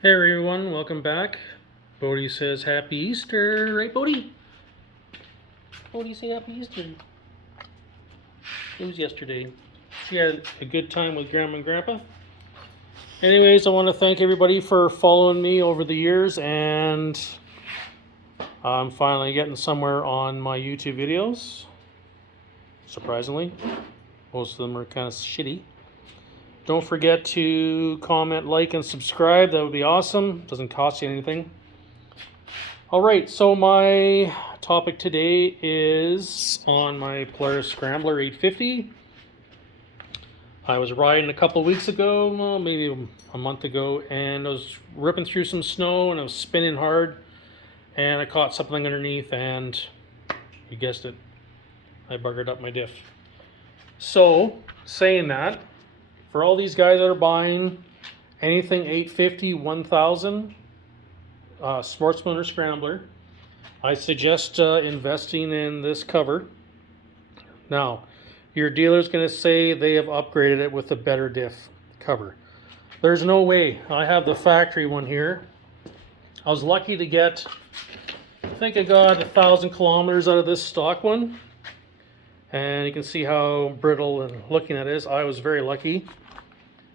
Hey everyone, welcome back. Bodie says Happy Easter, right Bodie? Bodie say Happy Easter. It was yesterday. She had a good time with Grandma and Grandpa. Anyways, I want to thank everybody for following me over the years, and I'm finally getting somewhere on my YouTube videos. Surprisingly, most of them are kind of shitty. Don't forget to comment, like, and subscribe. That would be awesome. Doesn't cost you anything. All right, so my topic today is on my Polaris Scrambler 850. I was riding a couple weeks ago, well, maybe a month ago, and I was ripping through some snow and I was spinning hard, and I caught something underneath, and you guessed it, I buggered up my diff. So, saying that, for all these guys that are buying anything 850, 1000, sportsman or scrambler, I suggest investing in this cover. Now, your dealer's going to say they have upgraded it with a better diff cover. There's no way. I have the factory one here. I was lucky to get, I think I got 1,000 kilometers out of this stock one. And you can see how brittle and looking at it is. I was very lucky.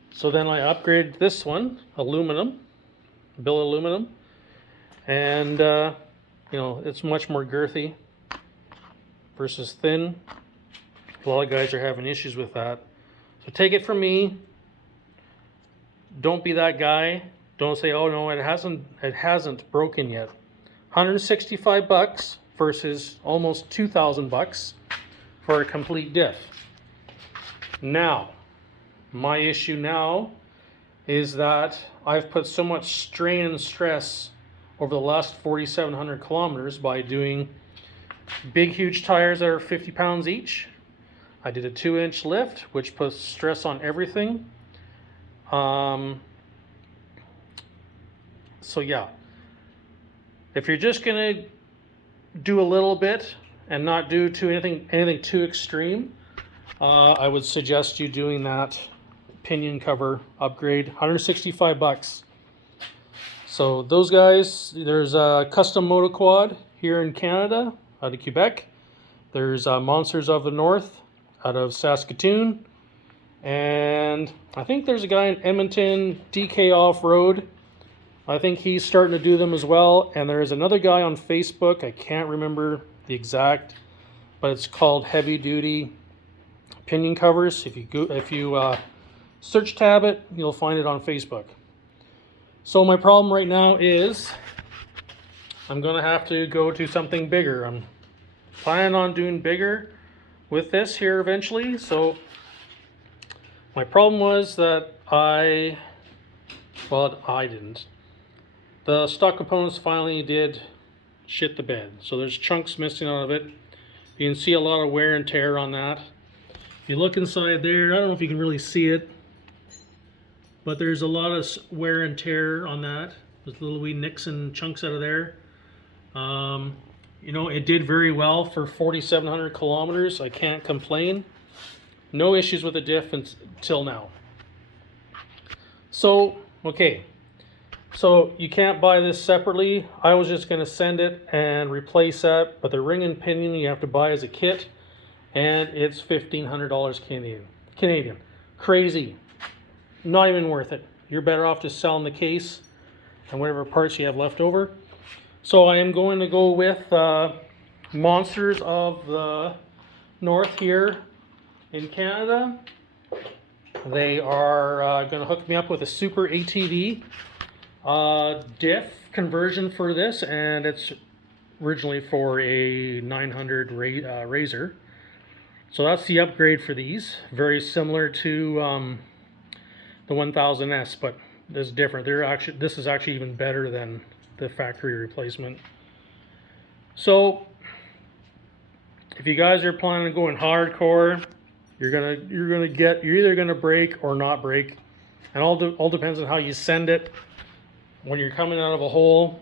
So then I upgraded this one, aluminum, billet aluminum. And, you know, it's much more girthy versus thin. A lot of guys are having issues with that. So take it from me. Don't be that guy. Don't say, oh no, it hasn't broken yet. 165 bucks versus almost 2,000 bucks for a complete diff. Now, my issue now is that I've put so much strain and stress over the last 4,700 kilometers by doing big, huge tires that are 50 pounds each. I did a 2-inch lift, which puts stress on everything. So yeah, if you're just gonna do a little bit and not do anything too extreme, I would suggest you doing that pinion cover upgrade. 165 bucks. So those guys, there's a Custom Moto Quad here in Canada, out of Quebec. There's Monsters of the North out of Saskatoon. And I think there's a guy in Edmonton, DK Off-Road. I think he's starting to do them as well. And there's another guy on Facebook, I can't remember the exact, but it's called Heavy Duty Pinion Covers. If you search tab it, you'll find it on Facebook. So my problem right now is I'm going to have to go to something bigger. I'm planning on doing bigger with this here eventually. So my problem was that I didn't. The stock components finally did shit the bed. So there's chunks missing out of it. You can see a lot of wear and tear on that. If you look inside there, I don't know if you can really see it, but there's a lot of wear and tear on that. There's little wee nicks and chunks out of there. You know, it did very well for 4,700 kilometers. I can't complain. No issues with the diff until now. So, okay. So you can't buy this separately. I was just going to send it and replace that, but the ring and pinion you have to buy as a kit, and it's $1,500 Canadian. Crazy. Not even worth it. You're better off just selling the case and whatever parts you have left over. So I am going to go with Monsters of the North here in Canada. They are going to hook me up with a Super ATV diff conversion for this, and it's originally for a 900 Razor. So that's the upgrade for these. Very similar to the 1000S, but this is different. This is actually even better than the factory replacement. So if you guys are planning on going hardcore, you're either gonna break or not break, and all depends on how you send it. When you're coming out of a hole,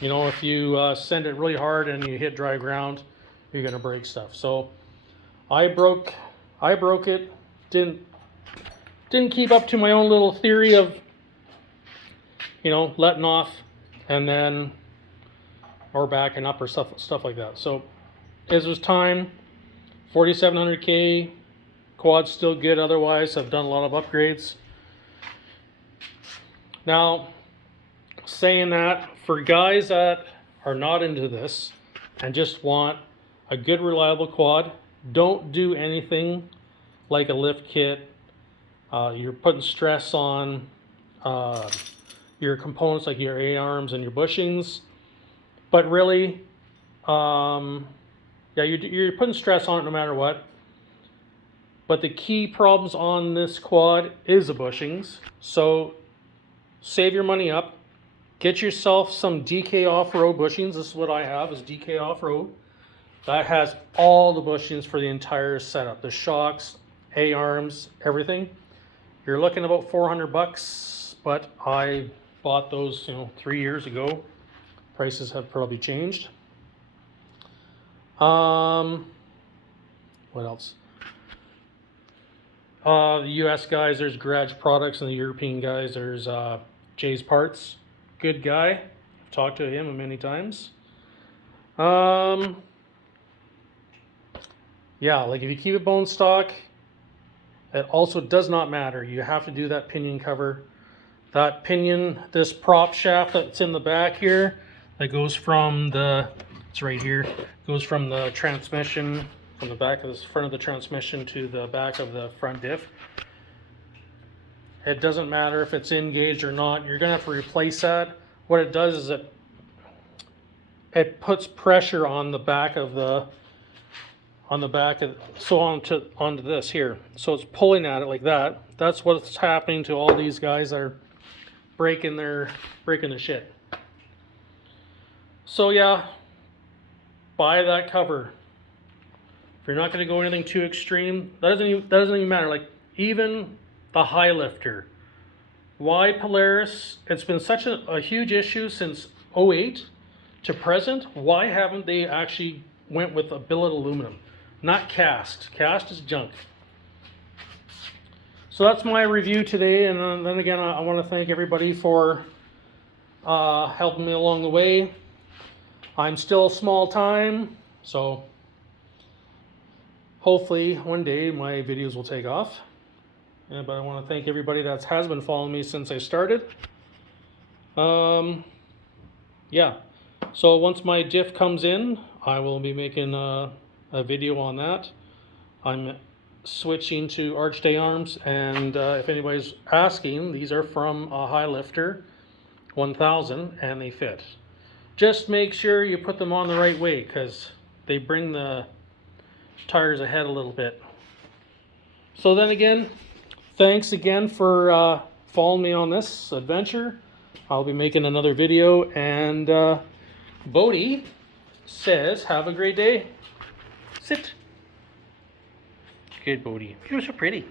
you know, if you send it really hard and you hit dry ground, you're gonna break stuff. So I broke it. Didn't keep up to my own little theory of you know, letting off, and then, or backing up or stuff like that. So as was time, 4700K, quad's still good otherwise. I've done a lot of upgrades. Now, saying that, for guys that are not into this and just want a good reliable quad, don't do anything like a lift kit. You're putting stress on your components like your A-arms and your bushings, but really, yeah, you're putting stress on it no matter what. But the key problems on this quad is the bushings. So save your money up. Get yourself some DK off-road bushings. This is what I have, is DK off-road. That has all the bushings for the entire setup. The shocks, A-arms, everything. You're looking about $400, but I bought those, 3 years ago. Prices have probably changed. What else? The US guys, there's Garage Products, and the European guys, there's Jay's Parts. Good guy. I've talked to him many times. Yeah, like if you keep it bone stock, it also does not matter. You have to do that pinion cover. That pinion, this prop shaft that's in the back here, that goes from the, it's right here, goes from the transmission, from the back of the front of the transmission to the back of the front diff. It doesn't matter if it's engaged or not. You're gonna have to replace that. What it does is it puts pressure on the back of the, so onto this here. So it's pulling at it like that. That's what's happening to all these guys that are breaking the shit. So yeah, buy that cover. If you're not going to go anything too extreme, that doesn't even matter. Like even the high lifter. Why Polaris? It's been such a huge issue since 08 to present. Why haven't they actually went with a billet aluminum? Not cast. Cast is junk. So that's my review today, and then again, I want to thank everybody for helping me along the way. I'm still small time, so hopefully one day my videos will take off. But I want to thank everybody that has been following me since I started. Yeah, so once my diff comes in, I will be making a video on that. I'm switching to arched A-arms, and if anybody's asking, these are from a high lifter 1000 and they fit. Just make sure you put them on the right way, because they bring the tires ahead a little bit. So then again, thanks again for following me on this adventure. I'll be making another video, and Bodhi says have a great day. Sit. Good, Bodhi. You're so pretty.